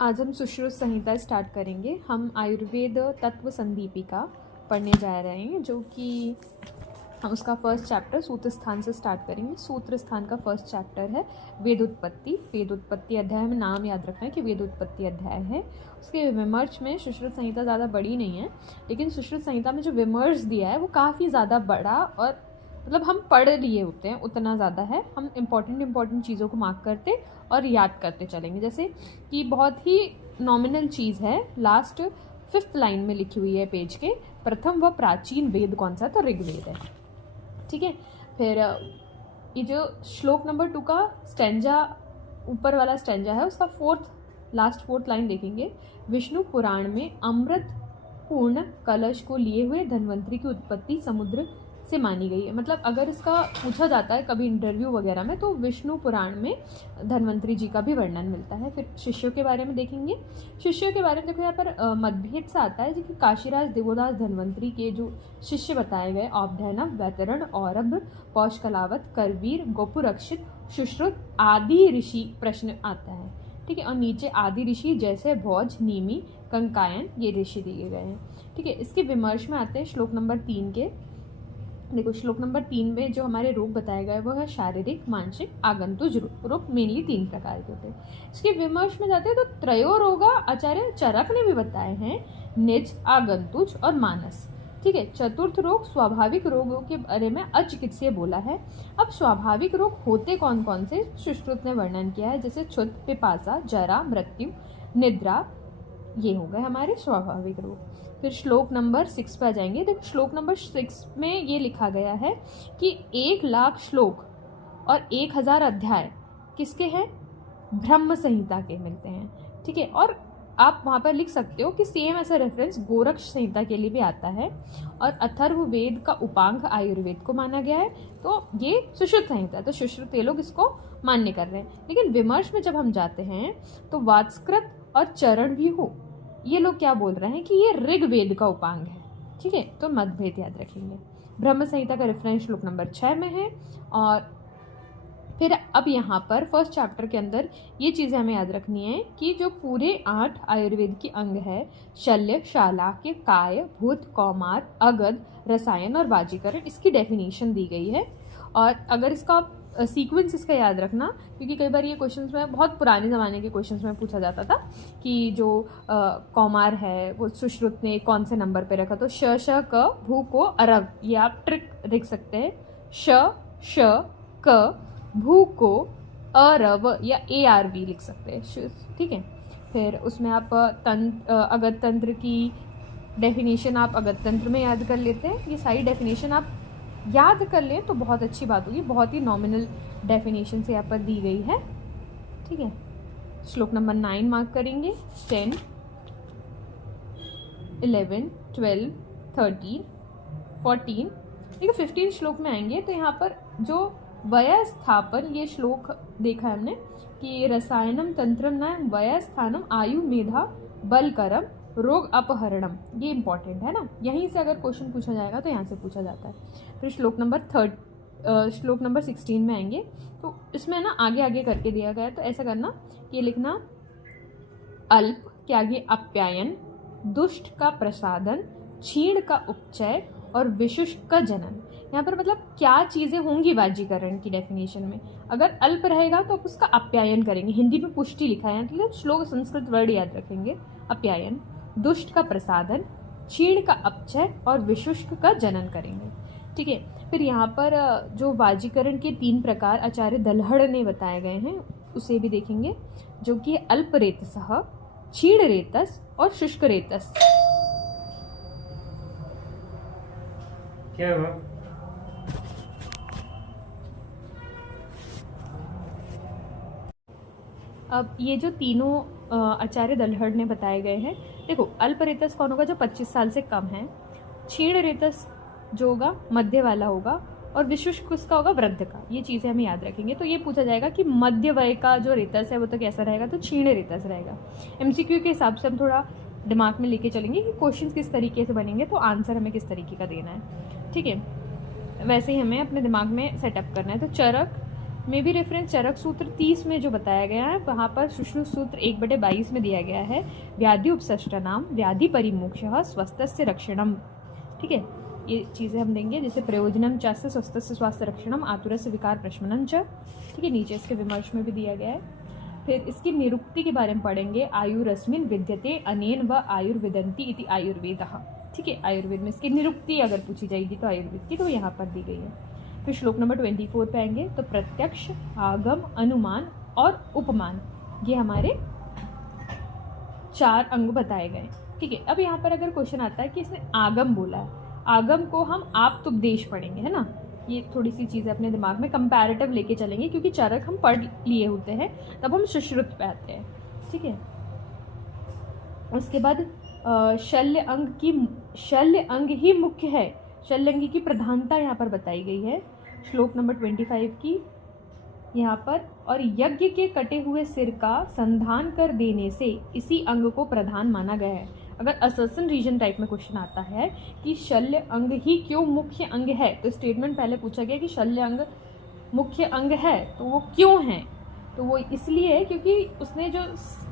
आज हम सुश्रुत संहिता स्टार्ट करेंगे। हम आयुर्वेद तत्व संदीपिका पढ़ने जा रहे हैं, जो कि हम उसका फर्स्ट चैप्टर सूत्र स्थान से स्टार्ट करेंगे। सूत्र स्थान का फर्स्ट चैप्टर है वेद उत्पत्ति। वेद उत्पत्ति अध्याय में नाम याद रखना है कि वेद उत्पत्ति अध्याय है। उसके विमर्श में सुश्रुत संहिता ज़्यादा बड़ी नहीं है, लेकिन सुश्रुत संहिता में जो विमर्श दिया है वो काफ़ी ज़्यादा बड़ा और मतलब हम पढ़ लिए होते हैं उतना ज़्यादा है। हम इम्पॉर्टेंट चीज़ों को मार्क करते और याद करते चलेंगे। जैसे कि बहुत ही नॉमिनल चीज़ है, लास्ट 5th लाइन में लिखी हुई है पेज के, प्रथम व प्राचीन वेद कौन सा है, तो ऋग्वेद है। ठीक है, फिर ये जो श्लोक नंबर 2 का स्टेंजा, ऊपर वाला स्टेंजा है, उसका लास्ट फोर्थ लाइन देखेंगे। विष्णु पुराण में अमृत पूर्ण कलश को लिए हुए धन्वंतरी की उत्पत्ति समुद्र से मानी गई है। मतलब अगर इसका पूछा जाता है कभी इंटरव्यू वगैरह में, तो विष्णु पुराण में धन्वंतरी जी का भी वर्णन मिलता है। फिर शिष्यों के बारे में देखेंगे। शिष्यों के बारे में देखो, यहाँ पर मतभेद से आता है, जो कि काशीराज देवोदास धन्वंतरी के जो शिष्य बताए गए, औवधैनव, वैतरण, औरभ, पौष्कलावत, करवीर, गोपुरक्षित, सुश्रुत आदि ऋषि प्रश्न आता है। ठीक है, और नीचे आदि ऋषि जैसे भोज, नीमी, कंकायन, ये ऋषि दिए गए हैं। ठीक है, इसके विमर्श में आते हैं श्लोक नंबर 3 के। देखो, श्लोक नंबर 3 में जो हमारे रोग बताए गए वो है शारीरिक, मानसिक, आगंतुज रोग। मेनली 3 प्रकार के होते हैं। इसके विमर्श में जाते हैं तो त्रयो रोगा आचार्य चरक ने भी बताए हैं, निज, आगंतुज और मानस। ठीक है, चतुर्थ रोग स्वाभाविक रोगों के बारे में अचिकित्सीय बोला है। अब स्वाभाविक रोग होते कौन कौन से, सुश्रुत ने वर्णन किया है, जैसे क्षुध, पिपासा, जरा, मृत्यु, निद्रा, ये हो गए हमारे स्वाभाविक रोग। फिर श्लोक नंबर 6 पे आ जाएंगे। देखो, श्लोक नंबर 6 में ये लिखा गया है कि 1,00,000 श्लोक और 1,000 अध्याय किसके हैं, ब्रह्म संहिता के मिलते हैं। ठीक है, और आप वहाँ पर लिख सकते हो कि सेम ऐसा रेफरेंस गोरक्ष संहिता के लिए भी आता है, और अथर्ववेद का उपांग आयुर्वेद को माना गया है, तो ये सुश्रुत संहिता है, तो सुश्रुत ये लोग इसको मान्य कर रहे हैं। लेकिन विमर्श में जब हम जाते हैं तो वात्स्कृत और चरण भी हो, ये लोग क्या बोल रहे हैं कि ये ऋग्वेद का उपांग है। ठीक है, तो मतभेद याद रखेंगे। ब्रह्म संहिता का रेफरेंस श्लोक नंबर 6 में है। और फिर अब यहाँ पर फर्स्ट चैप्टर के अंदर ये चीज़ें हमें याद रखनी है कि जो पूरे 8 आयुर्वेद के अंग है, शल्य, शालाक्य, काय, भूत, कौमार, अगध, रसायन और वाजीकरण, इसकी डेफिनेशन दी गई है। और अगर इसका सीक्वेंस इसका याद रखना, क्योंकि कई बार ये क्वेश्चंस में, बहुत पुराने ज़माने के क्वेश्चंस में पूछा जाता था कि जो कौमार है वो सुश्रुत ने कौन से नंबर पे रखा, तो श, श, क, भू को अरव, ये आप ट्रिक देख सकते हैं। श, श, क, भू को अरव या ARV लिख सकते हैं। ठीक है, फिर उसमें आप अगध तंत्र की डेफिनेशन आप अगध तंत्र में याद कर लेते हैं। ये सारी डेफिनेशन आप याद कर लें तो बहुत अच्छी बात होगी। बहुत ही नॉमिनल डेफिनेशन से यहाँ पर दी गई है। ठीक है, श्लोक नंबर 9 मार्क करेंगे। 10, 11, 12, 13, 14, ठीक है, 15 श्लोक में आएंगे। तो यहाँ पर जो वयस्थापन, ये श्लोक देखा है हमने कि रसायनम तंत्रम न वयस्थानम आयु मेधा बलकरम रोग अपहरणम, ये इंपॉर्टेंट है ना, यहीं से अगर क्वेश्चन पूछा जाएगा तो यहाँ से पूछा जाता है। फिर श्लोक नंबर 16 में आएंगे, तो इसमें ना आगे आगे करके दिया गया है, तो ऐसा करना कि ये लिखना, अल्प के आगे अप्यायन, दुष्ट का प्रसादन, क्षीण का उपचय और विशुष्क का जनन। यहाँ पर मतलब क्या चीज़ें होंगी वाजीकरण की डेफिनेशन में। अगर अल्प रहेगा तो आप उसका अप्यायन करेंगे, हिंदी में पुष्टि लिखा है, मतलब श्लोक संस्कृत वर्ड याद रखेंगे। अप्यायन, दुष्ट का प्रसादन, क्षीण का अपचय और विशुष्क का जनन करेंगे। ठीक है, फिर यहाँ पर जो वाजीकरण के 3 प्रकार आचार्य दलहड़ ने बताए गए हैं उसे भी देखेंगे, जो कि अल्प रेतसः, क्षीण रेतस और शुष्क रेतस। क्या हुआ? अब ये जो तीनों आचार्य दलहड़ ने बताए गए हैं, देखो, अल्प रेतस कौन होगा, जो 25 साल से कम है। क्षीण रेतस जो होगा मध्य वाला होगा, और विशुष्क उसका होगा वृद्ध का। ये चीज़ें हमें याद रखेंगे। तो ये पूछा जाएगा कि मध्य वय का जो रेतस है वो तो कैसा रहेगा, तो क्षीण रेतस रहेगा। MCQ के हिसाब से हम थोड़ा दिमाग में लेके चलेंगे कि क्वेश्चन किस तरीके से बनेंगे, तो आंसर हमें किस तरीके का देना है। ठीक है, वैसे ही हमें अपने दिमाग में सेटअप करना है। तो चरक में भी रेफरेंस चरक सूत्र 30 में जो बताया गया है वहाँ पर सुश्रुत सूत्र 1/22 में दिया गया है व्याधि उपसष्टनाम व्याधि परिमोक्षः स्वस्थस्य रक्षणम। ठीक है, ये चीज़ें हम देंगे, जैसे प्रयोजनम चास्य स्वस्थस्य स्वास्थ्य रक्षणम आतुरस्य विकार प्रशमनम च। ठीक है, नीचे इसके विमर्श में भी दिया गया है। फिर इसकी निरुक्ति के बारे में पढ़ेंगे, आयुरस्मिन विद्यते अनेन व आयुर्विदन्ति इति आयुर्वेदः। ठीक है, आयुर्वेद में इसकी निरुक्ति अगर पूछी जाएगी तो आयुर्वेद की, तो यहाँ पर दी गई है। फिर श्लोक नंबर 24 पे आएंगे तो प्रत्यक्ष, आगम, अनुमान और उपमान, ये हमारे 4 अंग बताए गए। ठीक है, अब यहाँ पर अगर क्वेश्चन आता है कि इसने आगम बोला है, आगम को हम आप्तुपदेश पढ़ेंगे, है ना। ये थोड़ी सी चीज़ें अपने दिमाग में कंपैरेटिव लेके चलेंगे, क्योंकि चरक हम पढ़ लिए होते हैं, तब हम सुश्रुत पे आते हैं। ठीक है, उसके बाद शल्य अंग ही मुख्य है, शल्य अंग की प्रधानता यहाँ पर बताई गई है श्लोक नंबर 25 की यहाँ पर। और यज्ञ के कटे हुए सिर का संधान कर देने से इसी अंग को प्रधान माना गया है। अगर असर्शन रीजन टाइप में क्वेश्चन आता है कि शल्य अंग ही क्यों मुख्य अंग है, तो स्टेटमेंट पहले पूछा गया कि शल्य अंग मुख्य अंग है, तो वो क्यों है, तो वो इसलिए क्योंकि उसने जो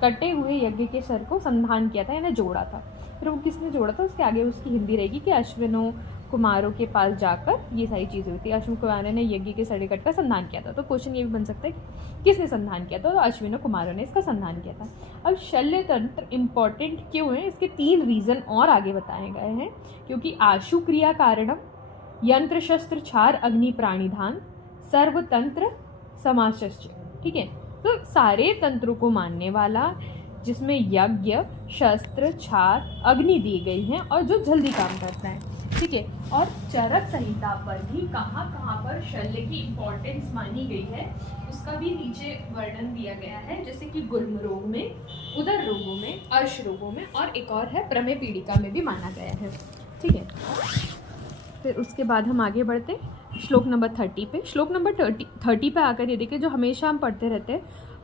कटे हुए यज्ञ के सर को संधान किया था, यानी जोड़ा था। फिर वो किसने जोड़ा था, उसके आगे उसकी हिंदी रहेगी कि अश्विनों कुमारों के पास जाकर ये सारी चीज़ें हुई थी। अश्विन कुमारों ने यज्ञ के सड़े कट का संधान किया था, तो क्वेश्चन ये भी बन सकता है कि किसने संधान किया था, तो अश्विनों कुमारों ने इसका संधान किया था। अब शल्य तंत्र इंपॉर्टेंट क्यों है, इसके 3 रीजन और आगे बताए गए हैं। क्योंकि आशु क्रिया कारणम, यंत्र शस्त्र छार अग्नि प्राणिधान, सर्वतंत्र समाश्च। ठीक है, तो सारे तंत्रों को मानने वाला, जिसमें यज्ञ, शस्त्र, छार, अग्नि दी गई हैं और जो जल्दी काम करता है। ठीक है, और चरक संहिता पर भी कहाँ कहाँ पर शल्य की इम्पोर्टेंस मानी गई है उसका भी नीचे वर्णन दिया गया है, जैसे कि गुल्म रोग में, उदर रोगों में, अर्श रोगों में, और एक और है प्रमेय पीड़िका में भी माना गया है। ठीक है, फिर उसके बाद हम आगे बढ़ते हैं श्लोक नंबर 30 पे। श्लोक नंबर 30 पे आकर ये देखिए, जो हमेशा हम पढ़ते रहते हैं,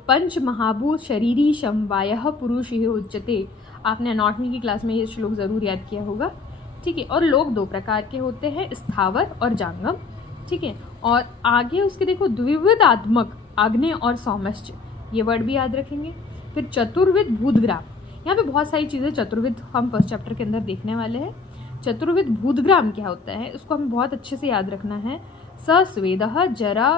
पंच महाभूत शरीरी समवायः पुरुष ही उच्यते। आपने एनाटॉमी की क्लास में ये श्लोक ज़रूर याद किया होगा। ठीक है, और लोग 2 प्रकार के होते हैं, स्थावर और जांगम। ठीक है, और आगे उसके देखो द्विविधात्मक, आग्नेय और सौमश्च, ये वर्ड भी याद रखेंगे। फिर चतुर्विध भूतग्राम, यहाँ पे बहुत सारी चीज़ें चतुर्विध हम फर्स्ट चैप्टर के अंदर देखने वाले हैं। चतुर्विध भूतग्राम क्या होता है, उसको हमें बहुत अच्छे से याद रखना है। सस्वेदः, जरा,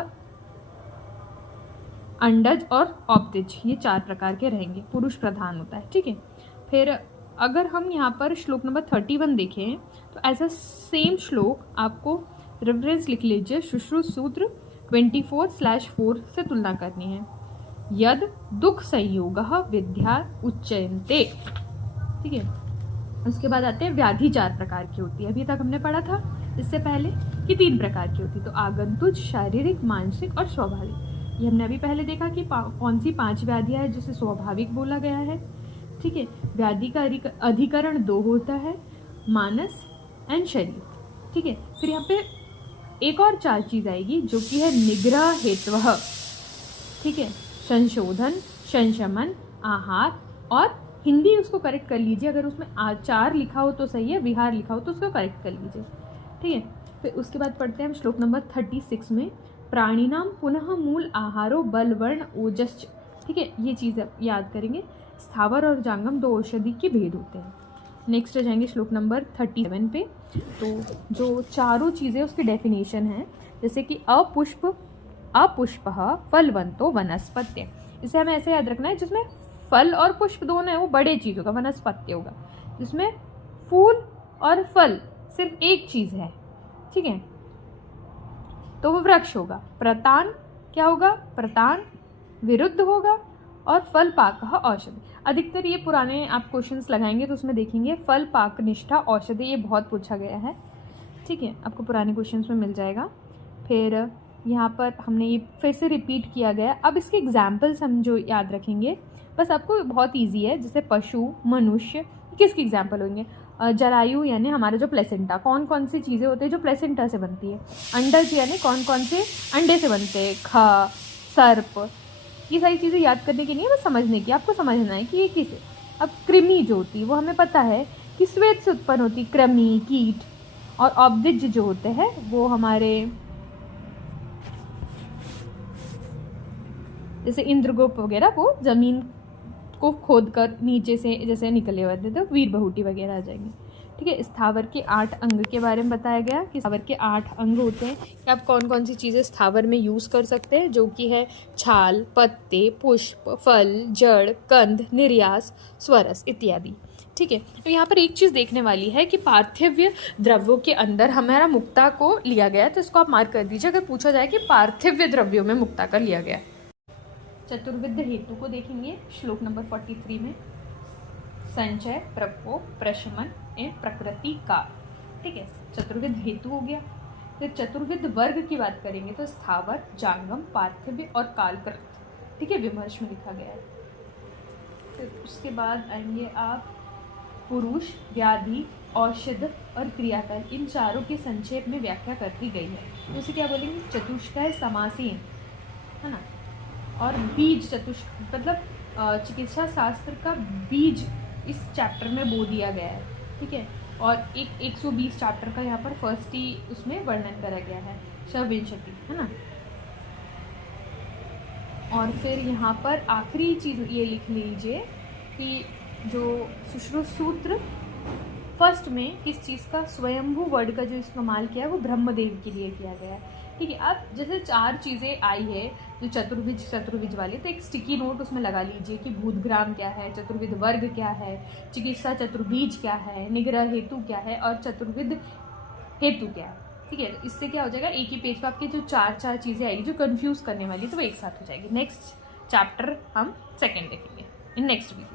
अंडज और ऑप्तिज, ये 4 प्रकार के रहेंगे, पुरुष प्रधान होता है। ठीक है, फिर अगर हम यहाँ पर श्लोक नंबर 31 देखें तो ऐसा सेम श्लोक आपको रेफरेंस लिख लीजिए, सुश्रुत सूत्र 24/4 से तुलना करनी है। यद दुख संयोगः विद्या उच्चयन्ते। ठीक है, उसके बाद आते हैं व्याधि 4 प्रकार की होती है। अभी तक हमने पढ़ा था इससे पहले कि 3 प्रकार की होती है, तो आगंतुज, शारीरिक, मानसिक और स्वाभाविक। ये हमने अभी पहले देखा कि कौन सी 5 व्याधियाँ हैं जिसे स्वाभाविक बोला गया है। ठीक है, व्याधि का अधिकरण 2 होता है, मानस एंड शरीर। ठीक है, फिर यहाँ पे एक और 4 चीज़ आएगी जो कि है निग्रह हेतवः। ठीक है, संशोधन, संशमन, आहार, और हिंदी उसको करेक्ट कर लीजिए, अगर उसमें आचार लिखा हो तो सही है, विहार लिखा हो तो उसको करेक्ट कर लीजिए। ठीक है, फिर उसके बाद पढ़ते हैं हम श्लोक नंबर 36 में, प्राणिनाम पुनः मूल आहारो बलवर्ण ओजश्च। ठीक है, ये चीज़ याद करेंगे। स्थावर और जांगम 2 औषधि के भेद होते हैं। नेक्स्ट आ जाएंगे श्लोक नंबर 37 पे, तो जो चारों चीज़ें उसकी डेफिनेशन है, जैसे कि अपुष्पः फलवंतो वनस्पत्य। इसे हमें ऐसे याद रखना है, जिसमें फल और पुष्प दोनों है वो बड़े चीज़ होगा, वनस्पत्य होगा। जिसमें फूल और फल सिर्फ एक चीज़ है, ठीक है, तो वो वृक्ष होगा। प्रतान क्या होगा, प्रतान विरुद्ध होगा, और फल पाकः औषधि। अधिकतर ये पुराने आप क्वेश्चंस लगाएंगे तो उसमें देखेंगे फल पाक निष्ठा औषधि, ये बहुत पूछा गया है। ठीक है, आपको पुराने क्वेश्चंस में मिल जाएगा। फिर यहाँ पर हमने ये फिर से रिपीट किया गया। अब इसके एग्जाम्पल्स हम जो याद रखेंगे, बस आपको बहुत ईजी है, जैसे पशु, मनुष्य, किसके एग्जाम्पल होंगे, जरायु यानी हमारा जो प्लेसेंटा, कौन कौन सी चीज़ें होती है जो प्लेसेंटा से बनती है, अंडज यानी कौन कौन से अंडे से बनते हैं, खा, सर्प, ये सारी चीज़ें याद करने की नहीं है, बस समझने की। आपको समझना है कि ये किस। अब कृमि जो होती है वो हमें पता है कि श्वेत से उत्पन्न होती, कृमि कीट, और ऑब्दिज जो होते हैं वो हमारे जैसे इंद्रगोप वगैरह वो ज़मीन को खोद कर नीचे से जैसे निकले हुए थे, तो वीर बहुटी वगैरह आ जाएंगे। ठीक है, स्थावर के 8 अंग के बारे में बताया गया कि स्थावर के 8 अंग होते हैं कि आप कौन कौन सी चीज़ें स्थावर में यूज़ कर सकते हैं, जो कि है छाल, पत्ते, पुष्प, फल, जड़, कंद, निर्यास, स्वरस इत्यादि। ठीक है, तो यहाँ पर एक चीज़ देखने वाली है कि पार्थिव द्रव्यों के अंदर हमारा मुक्ता को लिया गया है, तो इसको आप मार्क कर दीजिए अगर पूछा जाए कि पार्थिव द्रव्यों में मुक्ता का लिया गया है। चतुर्विध हेतु को देखेंगे श्लोक नंबर 43 में, संचय, प्रकोप, प्रशमन एवं प्रकृति का। ठीक है, चतुर्विध हेतु हो गया। फिर चतुर्विध वर्ग की बात करेंगे तो स्थावर, जांगम, पार्थिव और कालकृत। ठीक है, विमर्श में लिखा गया है। फिर उसके बाद आएंगे आप पुरुष, व्याधि, औषध और क्रियाकल, इन चारों की संक्षेप में व्याख्या कर दी गई है। तो उसे क्या बोलेंगे, चतुष्कय समासीन, है ना। और बीज चतुष्क मतलब चिकित्सा शास्त्र का बीज इस चैप्टर में बो दिया गया है। ठीक है, और 120 चैप्टर का यहाँ पर फर्स्ट ही उसमें वर्णन करा गया है, षविंशति, है ना। और फिर यहाँ पर आखिरी चीज़ ये लिख लीजिए कि जो सुश्रुत सूत्र फर्स्ट में किस चीज़ का, स्वयंभू वर्ड का जो इस्तेमाल किया है वो ब्रह्मदेव के लिए किया गया है। ठीक है, अब जैसे 4 चीज़ें आई है जो चतुर्विज वाली, तो एक स्टिकी नोट उसमें लगा लीजिए कि भूतग्राम क्या है, चतुर्विध वर्ग क्या है, चिकित्सा चतुर्बीज क्या है, निग्रह हेतु क्या है और चतुर्विध हेतु क्या है। ठीक है, तो इससे क्या हो जाएगा, एक ही पेज पर आपके जो 4 चीज़ें आएगी जो कंफ्यूज करने वाली, तो वो एक साथ हो जाएगी। नेक्स्ट चैप्टर हम सेकेंड देखेंगे इन नेक्स्ट वीडियो।